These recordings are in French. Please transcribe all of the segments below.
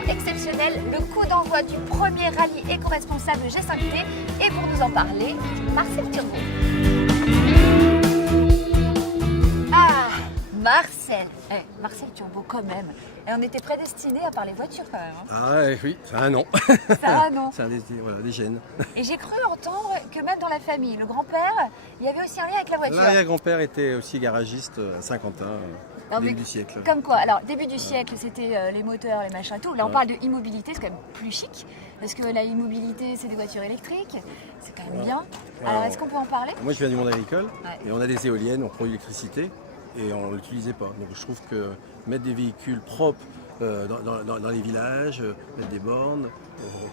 événement exceptionnel, le coup d'envoi du premier rallye éco-responsable G5T. Et pour nous en parler, Marcel Turbo. Ah, Marcel, Marcel Turbo quand même. Et on était prédestinés à parler voiture quand même. Ah oui, ça a un nom. Ça a un nom. Ça a des gènes. Et j'ai cru entendre que même dans la famille, le grand-père, il y avait aussi un lien avec la voiture. L'arrière-grand-père était aussi garagiste à Saint-Quentin, début du siècle. Comme quoi? Alors, début du siècle, c'était les moteurs, les machins et tout. Là, on parle de immobilité, c'est quand même plus chic. Parce que la immobilité, c'est des voitures électriques. C'est quand même bien. Alors, est-ce qu'on peut en parler? Moi, je viens du monde agricole. Et on a des éoliennes, on produit l'électricité. Et on ne l'utilisait pas. Donc je trouve que mettre des véhicules propres dans les villages, mettre des bornes,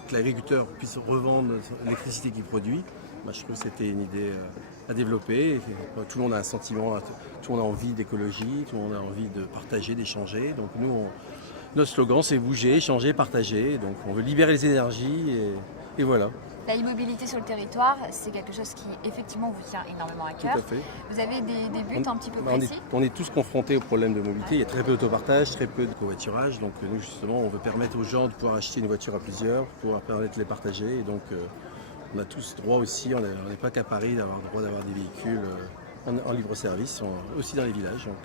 que l'agriculteur puisse revendre l'électricité qu'il produit, je trouve que c'était une idée à développer. Et tout le monde a un sentiment, tout le monde a envie d'écologie, tout le monde a envie de partager, d'échanger. Donc nous, notre slogan c'est bouger, échanger, partager. Donc on veut libérer les énergies et voilà. La immobilité sur le territoire, c'est quelque chose qui effectivement vous tient énormément à cœur. Tout à fait. Vous avez des buts un petit peu précis? On est tous confrontés au problème de mobilité. Il y a très peu d'autopartage, très peu de covoiturage. Donc nous justement, on veut permettre aux gens de pouvoir acheter une voiture à plusieurs, de pouvoir permettre de les partager. Et donc on a tous droit aussi, on n'est pas qu'à Paris d'avoir le droit d'avoir des véhicules en libre service, aussi dans les villages. Donc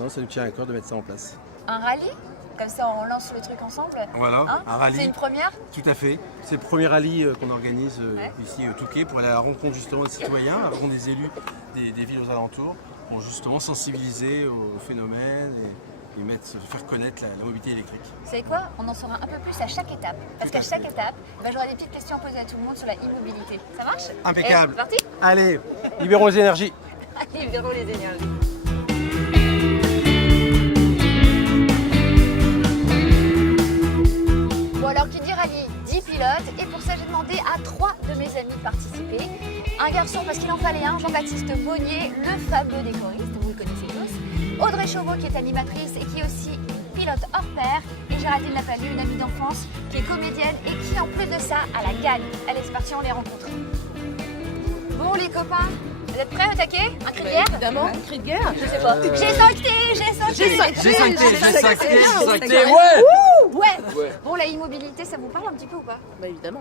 non, ça nous tient à cœur de mettre ça en place. Un rallye? Comme ça, on lance le truc ensemble. Voilà, un rallye. C'est une première? Tout à fait. C'est le premier rallye qu'on organise ici au Touquet pour aller à la rencontre justement des citoyens, à la rencontre des élus des villes aux alentours, pour justement sensibiliser au phénomène et faire connaître la mobilité électrique. Vous savez quoi? On en saura un peu plus à chaque étape. Parce qu'à chaque étape, j'aurai des petites questions à poser à tout le monde sur la immobilité. Ça marche? Impeccable. C'est parti? Allez, libérons les énergies. Allez, libérons les énergies. Alors qui dit rallye dit pilote, et pour ça j'ai demandé à 3 de mes amis de participer. Un garçon parce qu'il en fallait un, Jean-Baptiste Bonnier, le fameux décoriste, vous le connaissez tous. Audrey Chauveau qui est animatrice et qui est aussi pilote hors pair. Et Géraldine Lapalue, une amie d'enfance qui est comédienne et qui en plus de ça a la gagne. Allez c'est parti, on les rencontre. Bon les copains, vous êtes prêts au taquet? Un cri de guerre? Évidemment, un cri de guerre. Je sais pas. G5T, ouais. Bon, la immobilité, ça vous parle un petit peu ou pas? Bah évidemment.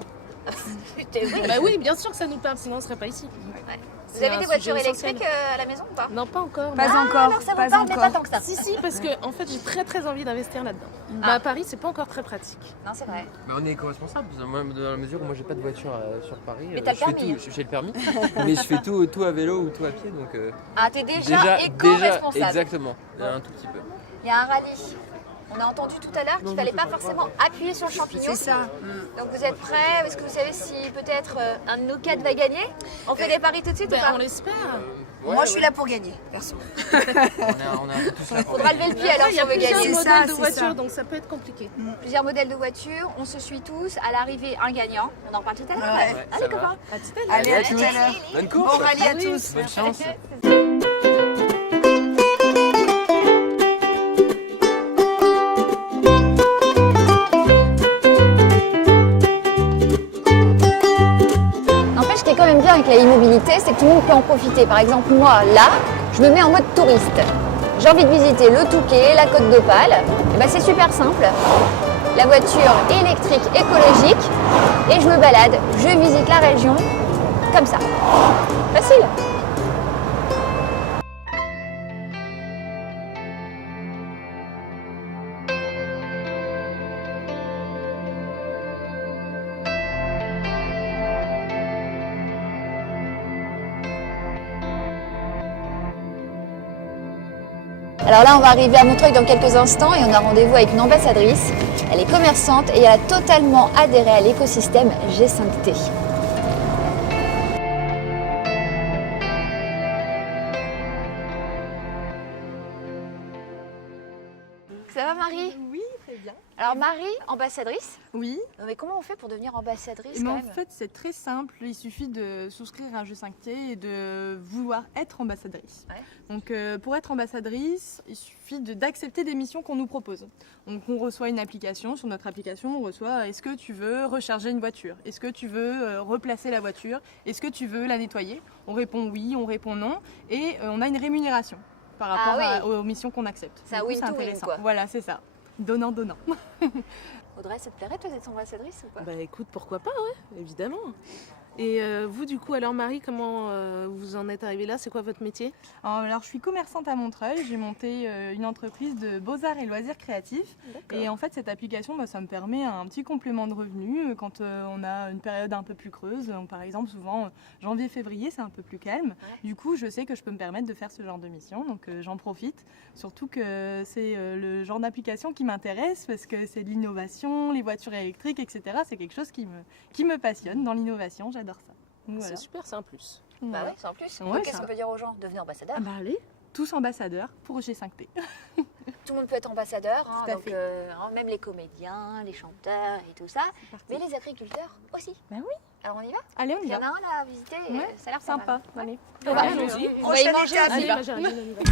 Oui. Bah oui, bien sûr que ça nous parle, sinon on serait pas ici. Ouais. Vous avez des voitures électriques à la maison ou pas? Non, pas encore. Pas encore. Alors ça vous parle, mais pas tant que ça. Si, parce que en fait, j'ai très envie d'investir là-dedans. Ah. Bah, à Paris, c'est pas encore très pratique. Non, c'est vrai. Bah on est éco-responsable, dans la mesure où moi j'ai pas de voiture sur Paris. Mais t'as le je fais permis, tout, j'ai le permis, mais je fais tout à vélo ou tout à pied, donc Ah, t'es déjà éco-responsable. exactement, un tout petit peu. Il y a un rallye. On a entendu tout à l'heure qu'il ne fallait pas forcément appuyer sur le champignon. C'est ça. Donc vous êtes prêts? Est-ce que vous savez si peut-être un de nos quatre va gagner? On fait les paris tout de suite ou Bah, pas? on l'espère. Moi, je suis là pour gagner, perso. On est un peu tous là pour Faudra lever le pied alors Il y si a on veut plusieurs gagner. modèles de c'est voitures, ça. donc ça peut être compliqué. Plusieurs modèles de voitures, on se suit tous. À l'arrivée, un gagnant. On en parle tout à l'heure. Ouais. Allez copains. Allez, à tout à l'heure. Bonne Bon course. rallye à tous. Bonne chance. N'empêche, ce qui est quand même bien avec la immobilité, c'est que tout le monde peut en profiter. Par exemple, moi, là, je me mets en mode touriste. J'ai envie de visiter le Touquet, la Côte d'Opale. Et ben, c'est super simple. La voiture électrique écologique et je me balade, je visite la région comme ça. Facile. Alors là, on va arriver à Montreuil dans quelques instants et on a rendez-vous avec une ambassadrice. Elle est commerçante et elle a totalement adhéré à l'écosystème G5T. Ça va Marie? Oui, très bien. Alors Marie, ambassadrice. Oui, Mais comment on fait pour devenir ambassadrice mais quand en même? fait c'est très simple, il suffit de souscrire à un G5T et de vouloir être ambassadrice. Ouais. Donc pour être ambassadrice, il suffit d'accepter des missions qu'on nous propose. Donc on reçoit une application, sur notre application on reçoit est-ce que tu veux recharger une voiture? Est-ce que tu veux replacer la voiture? Est-ce que tu veux la nettoyer? On répond oui, on répond non et on a une rémunération par rapport Ah oui. aux missions qu'on accepte. C'est un Du coup, win-to-win, intéressant. quoi. Voilà, c'est ça. Donnant, donnant. Audrey, ça te plairait toi d'être ambassadrice ou pas? Bah écoute, pourquoi pas, ouais, évidemment. Et vous, du coup, alors Marie, comment vous en êtes arrivée là? C'est quoi votre métier? Alors, je suis commerçante à Montreuil. J'ai monté une entreprise de beaux-arts et loisirs créatifs. Et en fait, cette application, ça me permet un petit complément de revenus quand on a une période un peu plus creuse. Donc, par exemple, souvent, janvier-février, c'est un peu plus calme. Du coup, je sais que je peux me permettre de faire ce genre de mission. Donc, j'en profite. Surtout que c'est le genre d'application qui m'intéresse parce que c'est de l'innovation, les voitures électriques, etc. C'est quelque chose qui me passionne dans l'innovation. J'adore ça. Donc, voilà. C'est super, c'est un plus. Bah Voilà. ouais, c'est en plus. Ouais, Qu'est-ce ça. qu'on peut dire aux gens? Devenez ambassadeur. Ah bah allez, tous ambassadeurs pour G5T. Tout le monde peut être ambassadeur, hein, Tout à donc, fait. même les comédiens, les chanteurs et tout ça. Mais les agriculteurs aussi. Bah oui. Alors on y va? Allez, on Il y y en va. a un là à visiter, Ouais, ça a l'air Sympa, mal. allez. On va, Allez, on allons-y. va y Prochaine manger étape. aussi. Allez, là. moi j'arrive, on y va.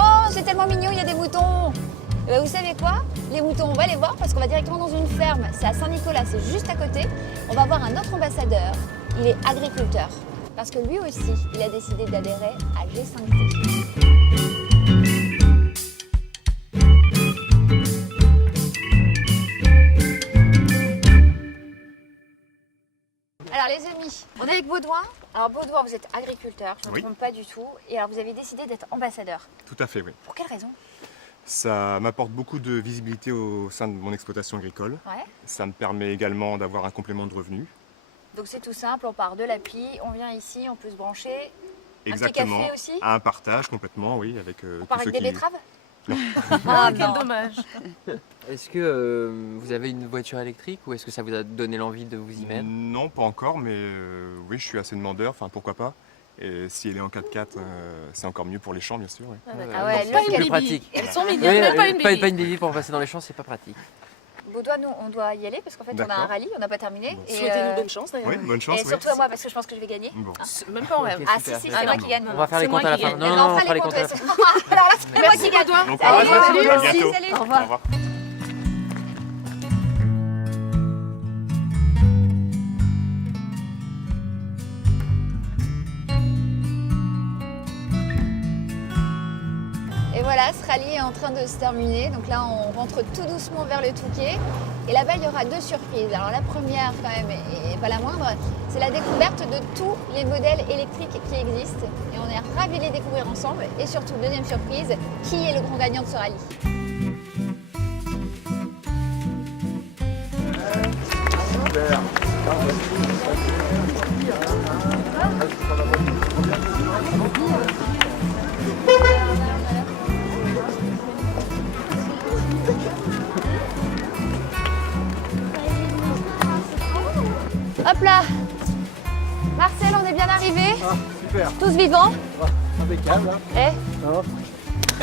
Oh, c'est tellement mignon, il y a des moutons. Eh ben, vous savez quoi? Les moutons, on va les voir parce qu'on va directement dans une ferme. C'est à Saint-Nicolas, c'est juste à côté. On va voir un autre ambassadeur. Il est agriculteur. Parce que lui aussi, il a décidé d'adhérer à G5T. Alors les amis, on est avec Baudouin. Alors Baudouin, vous êtes agriculteur, je ne me Oui. trompe pas du tout. Et alors vous avez décidé d'être ambassadeur. Tout à fait, oui. Pour quelle raison? Ça m'apporte beaucoup de visibilité au sein de mon exploitation agricole. Ouais. Ça me permet également d'avoir un complément de revenus. Donc c'est tout simple, on part de l'appli, on vient ici, on peut se brancher. Exactement. Un petit café aussi? À un partage complètement, oui, avec On tous part ceux avec des qui... betteraves? Ah, quel non. dommage. Est-ce que vous avez une voiture électrique ou est-ce que ça vous a donné l'envie de vous y mettre? Non, pas encore, mais oui, je suis assez demandeur, enfin pourquoi pas. Et si elle est en 4x4, c'est encore mieux pour les champs, bien sûr. Oui. Ah ouais, c'est là, plus il y a des pratique. Elles sont mignonnes, Oui, même pas une baby. pas une baby pour passer dans les champs, c'est pas pratique. Baudouin, nous, on doit y aller parce qu'en fait, on a un D'accord. rallye, on n'a pas terminé. Bon. Et, Souhaitez-nous bonne chance d'ailleurs. Oui, bonne chance. et oui. surtout à moi parce que je pense que je vais gagner. Bon. Même pas en rêve. Ok, Ah si, super. si, Ah c'est moi non. qui gagne. On va faire C'est les moi comptes à la qui fin. gagne. Non, Mais non, on on fera fera les les comptes à la comptes. fin. Alors là, c'est moi qui gagne. Baudouin. Bon Allez, courage, salut, à merci, bientôt. salut. Au revoir. Et voilà, ce rallye est en train de se terminer. Donc là, on rentre tout doucement vers le Touquet. Et là-bas, il y aura deux surprises. Alors la première, quand même, et pas la moindre, c'est la découverte de tous les modèles électriques qui existent. Et on est ravis de les découvrir ensemble. Et surtout, deuxième surprise, qui est le grand gagnant de ce rallye? Hop là, Marcel, on est bien arrivés. Super, Tous vivants. impeccable. Eh Hein.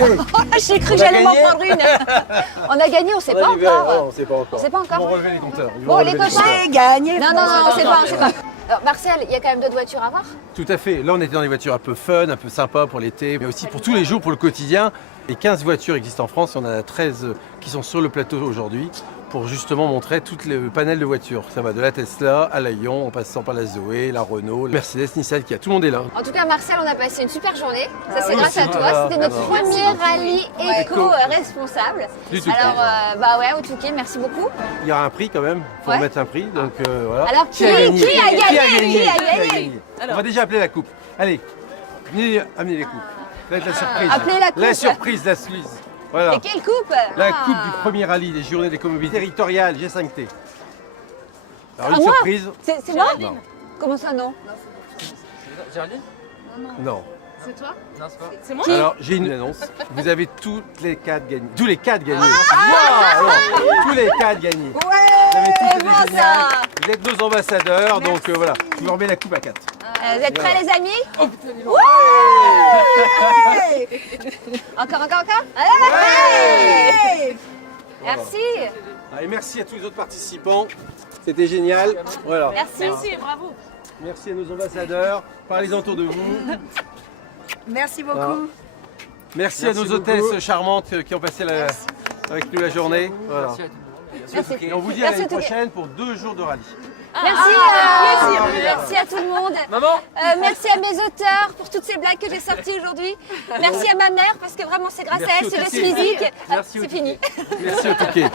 Oh là, j'ai cru que j'allais m'en prendre une. On a gagné, on sait pas encore. On sait pas encore. On sait pas encore. Ils vont relever les compteurs. Ils vont Bon, les relever copains. compteurs. J'ai gagné. Non, non, non, on sait pas, on sait pas. Alors, Marcel, il y a quand même d'autres voitures à voir. Tout à fait. Là, on était dans des voitures un peu fun, un peu sympa pour l'été, mais aussi pour tous les jours, pour le quotidien. Et 15 voitures existent en France. On en a 13 qui sont sur le plateau aujourd'hui pour justement montrer tout le panel de voitures. Ça va de la Tesla à la Ion, en passant par la Zoé, la Renault, la Mercedes, Nissan, qui a tout le monde est là. En tout cas, Marcel, on a passé une super journée. Ça, c'est oui, grâce à merci. toi. C'était notre Voilà. premier rallye éco-responsable. Du Touquet. Alors, bah ouais, au Touquet, merci beaucoup. Il y aura un prix quand même, il faut Ouais. mettre un prix. Donc voilà. Alors, qui a gagné Qui a gagné Alors. On va déjà appeler la coupe. Allez, venez amener les coupes. Ça va être la surprise. Appelez la coupe. La surprise, la Suisse. Voilà. Et quelle coupe? La Ah. coupe du premier rallye des journées d'écomobilité territoriale G5T. Alors À une moi surprise. C'est moi? Non. Comment ça, non? Géraldine? Non. C'est toi? Non, c'est pas. C'est moi? Alors j'ai une annonce. Vous avez toutes les 4 gagnés. Tous les 4 gagnés. Wow. Tous les 4 gagnés. Vous avez tous été bon, génial. ça. Vous êtes nos ambassadeurs, donc voilà. Je vous remets la coupe à 4. Vous êtes prêts, les amis? Ouais. Encore, encore, encore? Allez. Merci. Et merci à tous les autres participants. C'était génial. Voilà. Merci. Merci, bravo. Merci à nos ambassadeurs. Parlez-en autour de vous. Merci beaucoup. Merci à nos hôtesses charmantes qui ont passé avec nous la journée. Voilà. Merci à tout le monde. Merci. Et on vous dit à Merci l'année à tous. prochaine pour 2 jours de rallye. Merci à tout le monde. Maman Merci à mes auteurs pour toutes ces blagues que j'ai sorties aujourd'hui. Merci à ma mère parce que vraiment c'est grâce à elle, c'est le physique. Merci au C'est fini. Merci au Touquet.